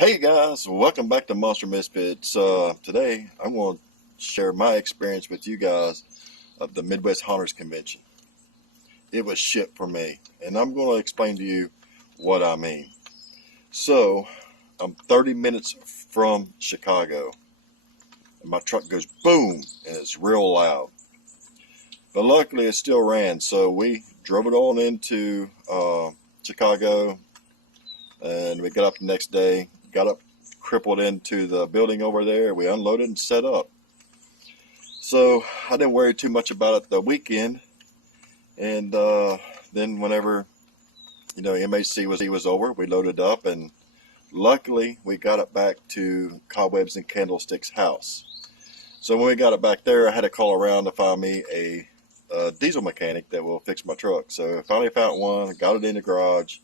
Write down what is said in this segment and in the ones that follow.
Hey guys, welcome back to Monster Misfits. Today I'm going to share my experience with you guys of the Midwest Hunters Convention. It was shit for me, and I'm going to explain to you what I mean. So, I'm 30 minutes from Chicago, and my truck goes boom, and it's real loud. But luckily it still ran, so we drove it on into Chicago, and we got up the next day, got up crippled into the building over there. We unloaded and set up. So I didn't worry too much about it the weekend. And then whenever, MHC was over, we loaded up, and luckily we got it back to Cobwebs and Candlesticks' house. So when we got it back there, I had to call around to find me a diesel mechanic that will fix my truck. So I finally found one, got it in the garage,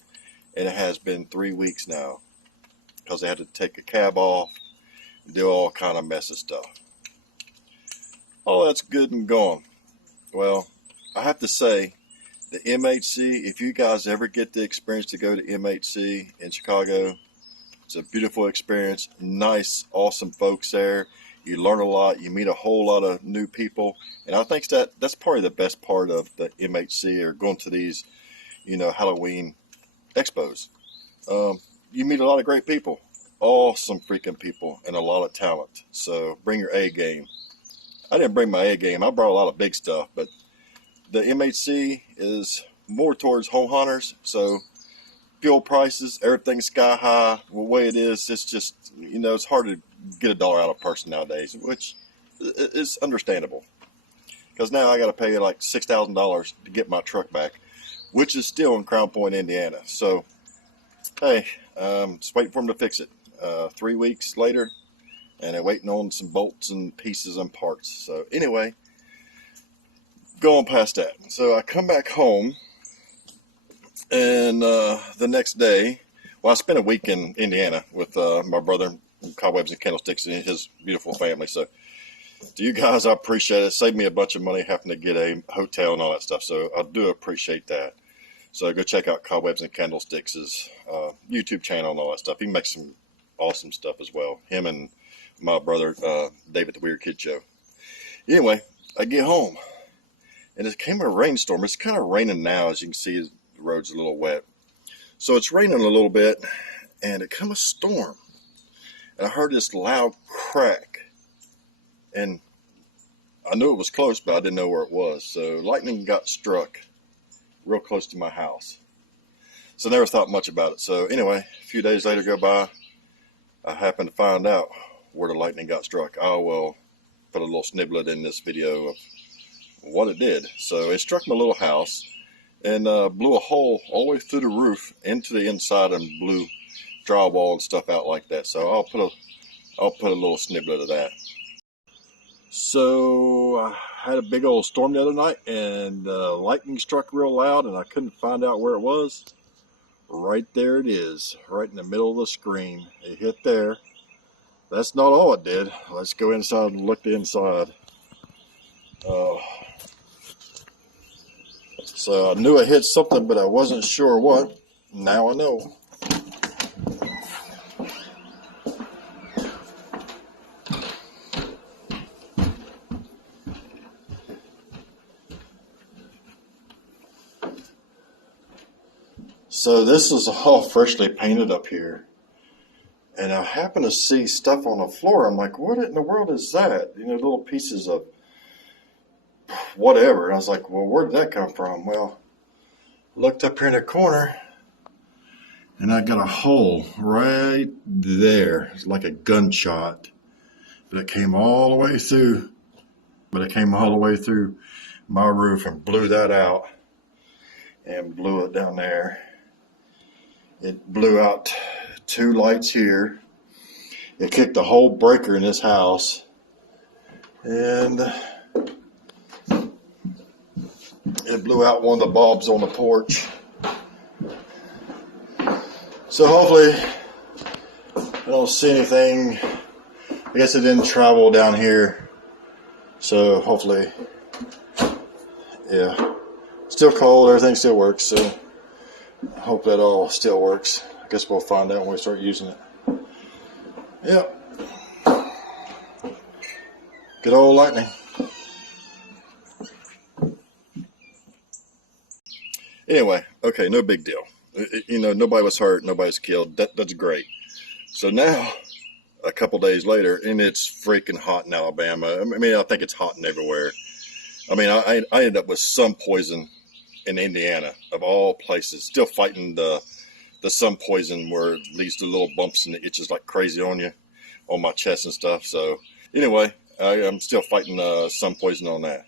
and it has been 3 weeks now, because they had to take a cab off and do all kind of messy stuff. All that's good and gone. Well, I have to say, the MHC, if you guys ever get the experience to go to MHC in Chicago, it's a beautiful experience. Nice, awesome folks there. You learn a lot. You meet a whole lot of new people. And I think that's probably the best part of the MHC, or going to these, Halloween expos. You meet a lot of great people, awesome freaking people, and a lot of talent. So bring your A game. I didn't bring my A game. I brought a lot of big stuff, but the MHC is more towards home hunters. So fuel prices, everything's sky high. The way it is, it's just, it's hard to get a dollar out of a person nowadays, which is understandable. Because now I got to pay like $6,000 to get my truck back, which is still in Crown Point, Indiana. So, hey, just waiting for them to fix it. 3 weeks later, and they're waiting on some bolts and pieces and parts. So anyway, going past that. So I come back home, and the next day, well, I spent a week in Indiana with my brother, Cobwebs and Candlesticks, and his beautiful family. So to you guys, I appreciate it. It saved me a bunch of money having to get a hotel and all that stuff. So I do appreciate that. So go check out Cobwebs and Candlesticks' YouTube channel and all that stuff. He makes some awesome stuff as well. Him and my brother, David the Weird Kid Show. Anyway, I get home, and it came a rainstorm. It's kind of raining now. As you can see, the road's a little wet. So it's raining a little bit, and it came a storm. And I heard this loud crack. And I knew it was close, but I didn't know where it was. So lightning got struck real close to my house. So I never thought much about it. So anyway, a few days later go by, I happened to find out where the lightning got struck. I will put a little sniblet in this video of what it did. So it struck my little house and blew a hole all the way through the roof into the inside, and blew drywall and stuff out like that. So I'll put a little sniblet of that. So I had a big old storm the other night, and lightning struck real loud, and I couldn't find out where it was. Right there it is, right in the middle of the screen. It hit there. That's not all it did. Let's go inside and look inside. So I knew I hit something, but I wasn't sure what. Now I know. So this is all freshly painted up here. And I happen to see stuff on the floor. I'm like, what in the world is that? Little pieces of whatever. And I was like, well, where did that come from? Well, looked up here in the corner, and I got a hole right there. It's like a gunshot. But it came all the way through. My roof and blew that out. And blew it down there. It blew out 2 lights here. It kicked a whole breaker in this house. And it blew out one of the bulbs on the porch. So hopefully I don't see anything. I guess it didn't travel down here. So hopefully, yeah. Still cold, everything still works, so I hope that all still works. I guess we'll find out when we start using it. Yep. Good old lightning. Anyway, okay, no big deal. You know, nobody was hurt, nobody's killed. That's great. So now, a couple days later, and it's freaking hot in Alabama. I mean, I think it's hot and everywhere. I mean, I ended up with sun poison in Indiana, of all places. Still fighting the sun poison where it leads to little bumps and it itches like crazy on you, on my chest and stuff. So anyway, I'm still fighting sun poison on that.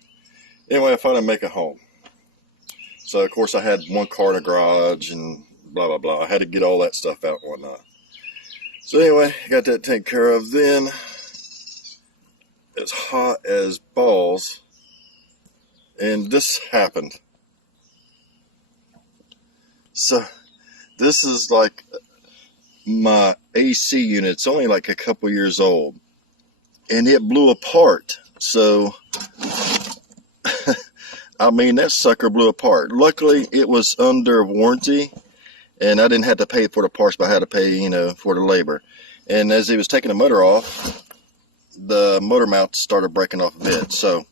Anyway, I finally make it home. So of course I had one car in the garage and blah, blah, blah. I had to get all that stuff out and whatnot. So anyway, I got that taken care of. Then it's hot as balls. And this happened. So this is like my AC unit. It's only like a couple years old. And it blew apart. So, I mean, that sucker blew apart. Luckily, it was under warranty. And I didn't have to pay for the parts, but I had to pay, you know, for the labor. And as he was taking the motor off, the motor mount started breaking off a bit. So,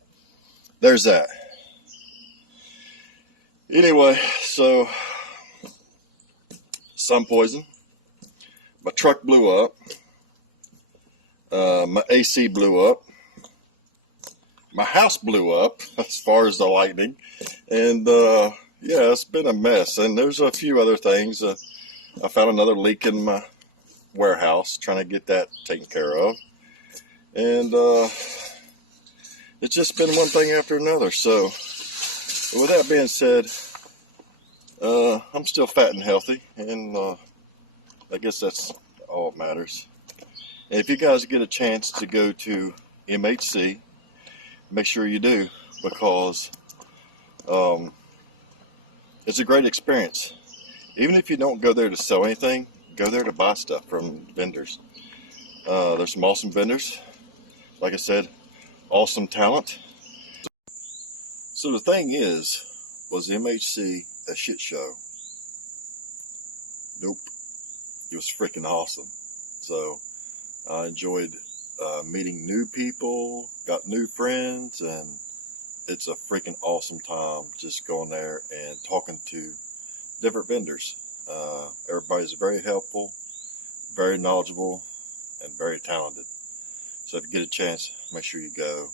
there's that. Anyway, so sun poison. My truck blew up. My AC blew up. My house blew up as far as the lightning. And yeah, it's been a mess. And there's a few other things. I found another leak in my warehouse, trying to get that taken care of. And it's just been one thing after another. So with that being said, I'm still fat and healthy, and I guess that's all that matters. And if you guys get a chance to go to MHC, make sure you do, because it's a great experience. Even if you don't go there to sell anything, go there to buy stuff from vendors. There's some awesome vendors. Like I said, awesome talent. So the thing is, was MHC a shit show? Nope. It was freaking awesome. So I enjoyed meeting new people, got new friends, and it's a freaking awesome time just going there and talking to different vendors. Everybody's very helpful, very knowledgeable, and very talented. So if you get a chance, make sure you go.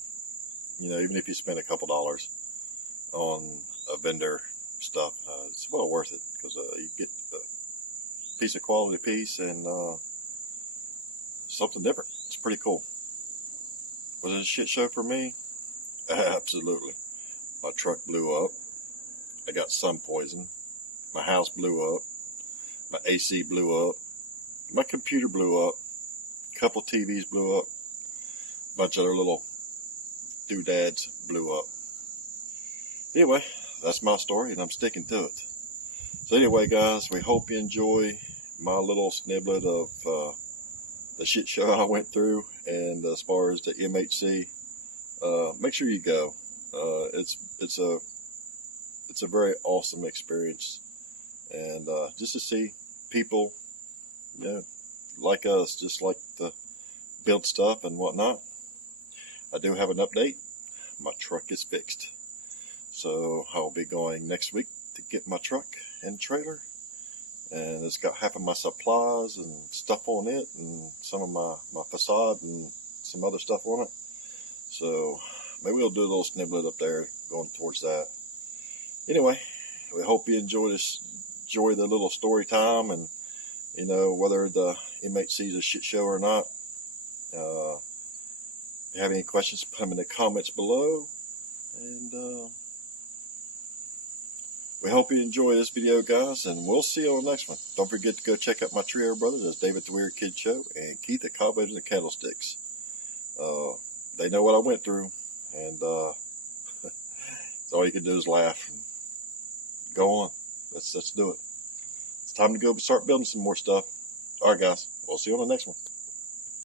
You know, even if you spend a couple dollars on a vendor stuff, it's well worth it, because you get a piece of quality piece and something different. It's pretty cool. Was it a shit show for me? Absolutely. My truck blew up. I got sun poison. My house blew up. My AC blew up. My computer blew up. A couple TVs blew up. A bunch of other little doodads blew up. Anyway, that's my story, and I'm sticking to it. So anyway, guys, we hope you enjoy my little sniblet of the shit show I went through. And as far as the MHC, make sure you go. It's a very awesome experience, and just to see people, you know, like us, just like to build stuff and whatnot. I do have an update. My truck is fixed, so I'll be going next week to get my truck and trailer, and it's got half of my supplies and stuff on it, and some of my facade and some other stuff on it. So maybe we'll do a little sniblet up there going towards that. Anyway, we hope you enjoy the little story time, and you know, whether the MHC is a shit show or not. If you have any questions, put them in the comments below. And we hope you enjoy this video, guys, and we'll see you on the next one. Don't forget to go check out my trio brothers. That's David the Weird Kid Show and Keith at Cobwebs and Candlesticks. They know what I went through, and all you can do is laugh and go on. Let's do it. It's time to go start building some more stuff. All right, guys. We'll see you on the next one.